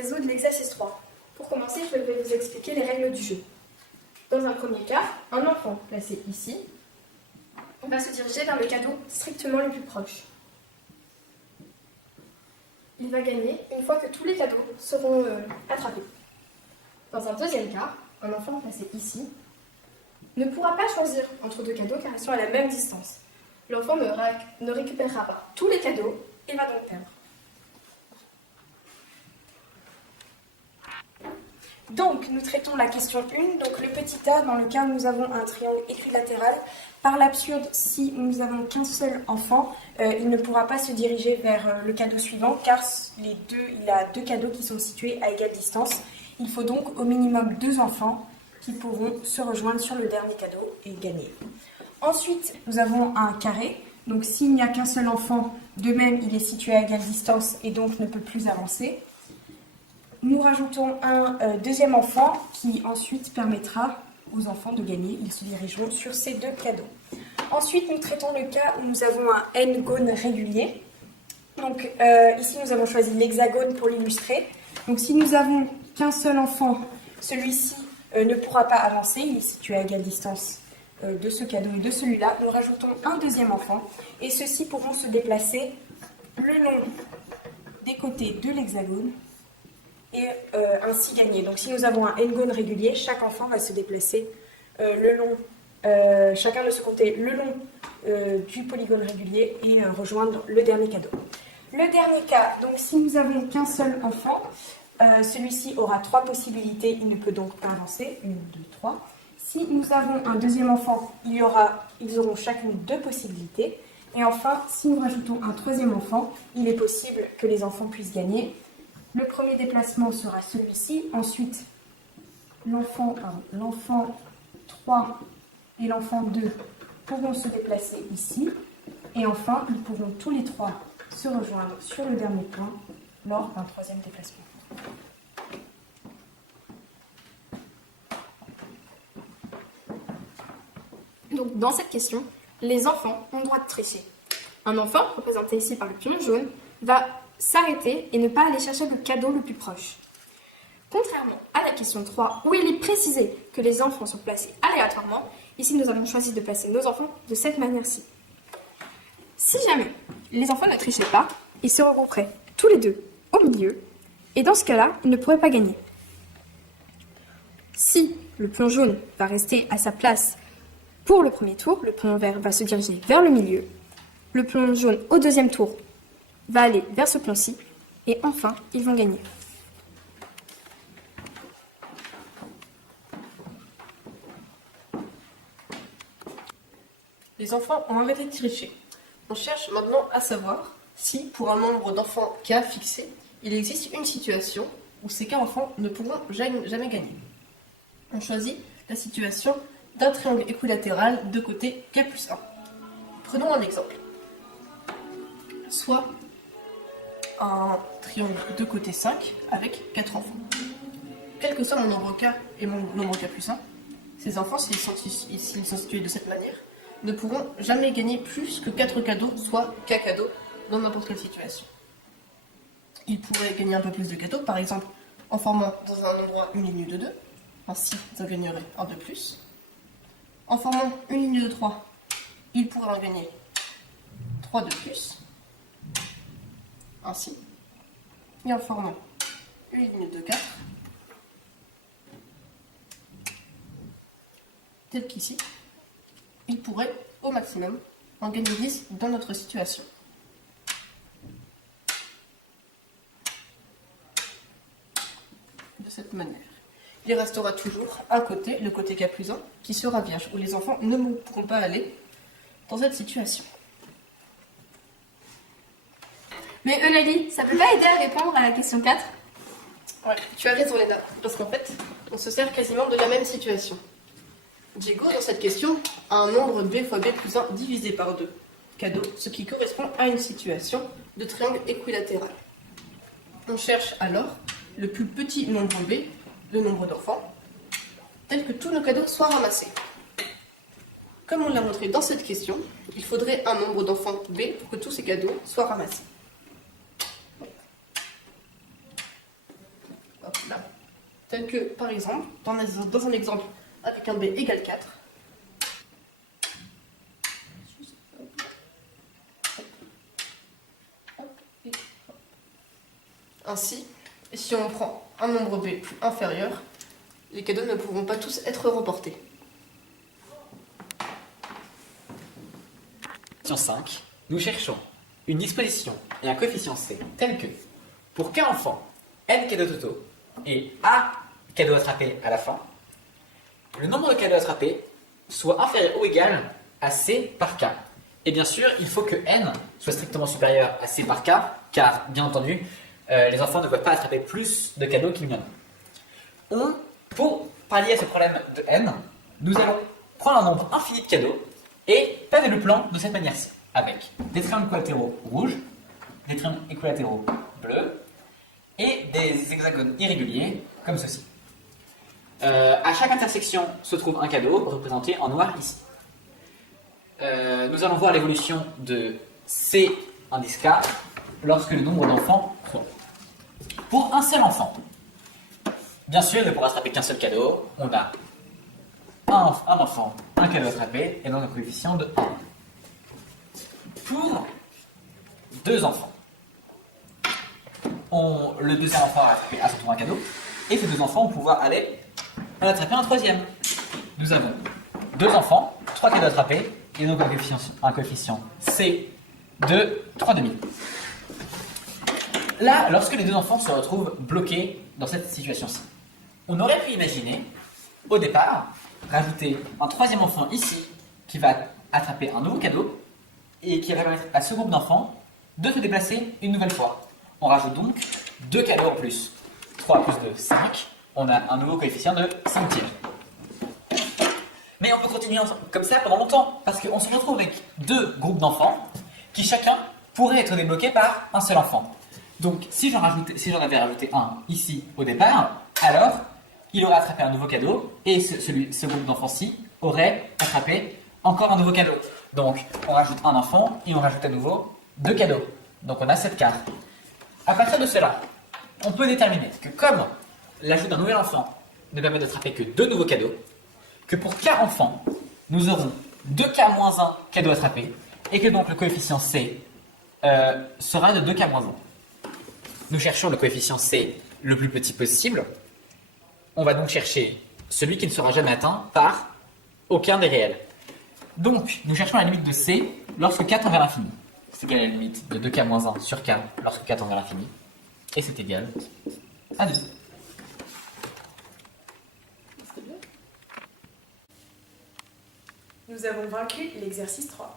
résoudre l'exercice 3. Pour commencer, je vais vous expliquer les règles du jeu. Dans un premier cas, un enfant placé ici va se diriger vers le cadeau strictement le plus proche. Il va gagner une fois que tous les cadeaux seront attrapés. Dans un deuxième cas, un enfant placé ici ne pourra pas choisir entre deux cadeaux car ils sont à la même distance. L'enfant ne récupérera pas tous les cadeaux et va donc perdre. Donc, nous traitons la question 1, donc le petit a dans le cas où nous avons un triangle équilatéral. Par l'absurde, si nous n'avons qu'un seul enfant, il ne pourra pas se diriger vers le cadeau suivant car il a deux cadeaux qui sont situés à égale distance. Il faut donc au minimum 2 enfants qui pourront se rejoindre sur le dernier cadeau et gagner. Ensuite, nous avons un carré. Donc, s'il n'y a qu'un seul enfant, de même, il est situé à égale distance et donc ne peut plus avancer. Nous rajoutons un deuxième enfant qui ensuite permettra aux enfants de gagner. Ils se dirigeront sur ces 2 cadeaux. Ensuite, nous traitons le cas où nous avons un n-gone régulier. Donc, ici, nous avons choisi l'hexagone pour l'illustrer. Donc, si nous avons qu'un seul enfant, celui-ci ne pourra pas avancer. Il est situé à égale distance de ce cadeau et de celui-là. Nous rajoutons un deuxième enfant et ceux-ci pourront se déplacer le long des côtés de l'hexagone et ainsi gagner. Donc si nous avons un n-gone régulier, chaque enfant va se déplacer le long, chacun de ce côté le long du polygone régulier et rejoindre le dernier cadeau. Le dernier cas, donc si nous avons qu'un seul enfant, celui-ci aura 3 possibilités, il ne peut donc pas avancer, 1, 2, 3. Si nous avons un deuxième enfant, ils auront chacune 2 possibilités. Et enfin, si nous rajoutons un troisième enfant, il est possible que les enfants puissent gagner. Le premier déplacement sera celui-ci. Ensuite, l'enfant 3 et l'enfant 2 pourront se déplacer ici. Et enfin, ils pourront tous les 3 se rejoindre sur le dernier point lors d'un troisième déplacement. Donc, dans cette question, les enfants ont le droit de tricher. Un enfant, représenté ici par le pion jaune, va s'arrêter et ne pas aller chercher le cadeau le plus proche. Contrairement à la question 3, où il est précisé que les enfants sont placés aléatoirement, ici nous avons choisi de placer nos enfants de cette manière-ci. Si jamais les enfants ne trichaient pas, ils se regrouperaient tous les 2 au milieu, et dans ce cas-là, ils ne pourraient pas gagner. Si le pion jaune va rester à sa place pour le premier tour, le pion vert va se diriger vers le milieu, le pion jaune au deuxième tour va aller vers ce pion-ci, et enfin, ils vont gagner. Les enfants ont arrêté de tricher. On cherche maintenant à savoir si, pour un nombre d'enfants K fixé, il existe une situation où ces K enfants ne pourront jamais gagner. On choisit la situation d'un triangle équilatéral de côté K plus 1. Prenons un exemple. Soit un triangle de côté 5 avec 4 enfants. Quel que soit mon nombre K et mon nombre K plus 1, ces enfants, s'ils sont situés de cette manière, ne pourront jamais gagner plus que 4 cadeaux, soit K cadeaux, dans n'importe quelle situation. Ils pourraient gagner un peu plus de cadeaux, par exemple en formant dans un endroit une ligne de 2, ainsi ils en gagneraient un de plus. En formant une ligne de 3, ils pourraient en gagner 3 de plus, ainsi. Et en formant une ligne de 4, tel qu'ici, ils pourraient au maximum en gagner 10 dans notre situation. De cette manière. Il restera toujours un côté, le côté K plus 1, qui sera vierge, où les enfants ne pourront pas aller dans cette situation. Mais Eulalie, ça peut pas aider à répondre à la question 4 ? Ouais, tu as raison Léna, parce qu'en fait, on se sert quasiment de la même situation. Diego, dans cette question, a un nombre b fois b plus 1 divisé par 2 cadeaux, ce qui correspond à une situation de triangle équilatéral. On cherche alors le plus petit nombre b, le nombre d'enfants, tel que tous nos cadeaux soient ramassés. Comme on l'a montré dans cette question, il faudrait un nombre d'enfants b pour que tous ces cadeaux soient ramassés. tel que, par exemple, dans un exemple avec un b égale 4, ainsi, si on prend un nombre b plus inférieur, les cadeaux ne pourront pas tous être remportés. Question 5. Nous cherchons une disposition et un coefficient C tel que, pour K enfants, N cadeaux totaux et A cadeaux attrapés à la fin, le nombre de cadeaux attrapés soit inférieur ou égal à C par K. Et bien sûr, il faut que N soit strictement supérieur à C par K, car, bien entendu, les enfants ne peuvent pas attraper plus de cadeaux qu'il n'y en a. Pour pallier à ce problème de N, nous allons prendre un nombre infini de cadeaux et paver le plan de cette manière-ci, avec des triangles collatéraux rouges, des triangles équilatéraux bleus et des hexagones irréguliers comme ceci. À chaque intersection se trouve un cadeau représenté en noir ici. Nous allons voir l'évolution de C indice K lorsque le nombre d'enfants croît. Pour un seul enfant, bien sûr, il ne pourra attraper qu'un seul cadeau. On a un enfant, un cadeau attrapé, et donc un coefficient de 1. Pour deux enfants, le deuxième enfant va attraper à son tour un cadeau, et ces deux enfants vont pouvoir aller en attraper un troisième. Nous avons deux enfants, trois cadeaux attrapés, et donc un coefficient C de 3,5. Là, lorsque les deux enfants se retrouvent bloqués dans cette situation-ci, on aurait pu imaginer, au départ, rajouter un troisième enfant ici, qui va attraper un nouveau cadeau, et qui va permettre à ce groupe d'enfants de se déplacer une nouvelle fois. On rajoute donc deux cadeaux en plus. 3 plus 2, 5. On a un nouveau coefficient de 5 tiers. Mais on peut continuer comme ça pendant longtemps, parce qu'on se retrouve avec deux groupes d'enfants, qui chacun pourrait être débloqué par un seul enfant. Donc, si j'en avais rajouté un ici au départ, alors il aurait attrapé un nouveau cadeau et ce groupe d'enfants-ci aurait attrapé encore un nouveau cadeau. Donc, on rajoute un enfant et on rajoute à nouveau deux cadeaux. Donc, on a 7 cartes. À partir de cela, on peut déterminer que comme l'ajout d'un nouvel enfant ne permet d'attraper que deux nouveaux cadeaux, que pour K enfants, nous aurons 2K moins 1 cadeaux attrapés et que donc le coefficient C sera de 2K moins 1. Nous cherchons le coefficient C le plus petit possible. On va donc chercher celui qui ne sera jamais atteint par aucun des réels. Donc, nous cherchons la limite de C lorsque K tend vers l'infini. C'est égal à la limite de 2K moins 1 sur K lorsque K tend vers l'infini. Et c'est égal à 2. Nous avons vaincu l'exercice 3.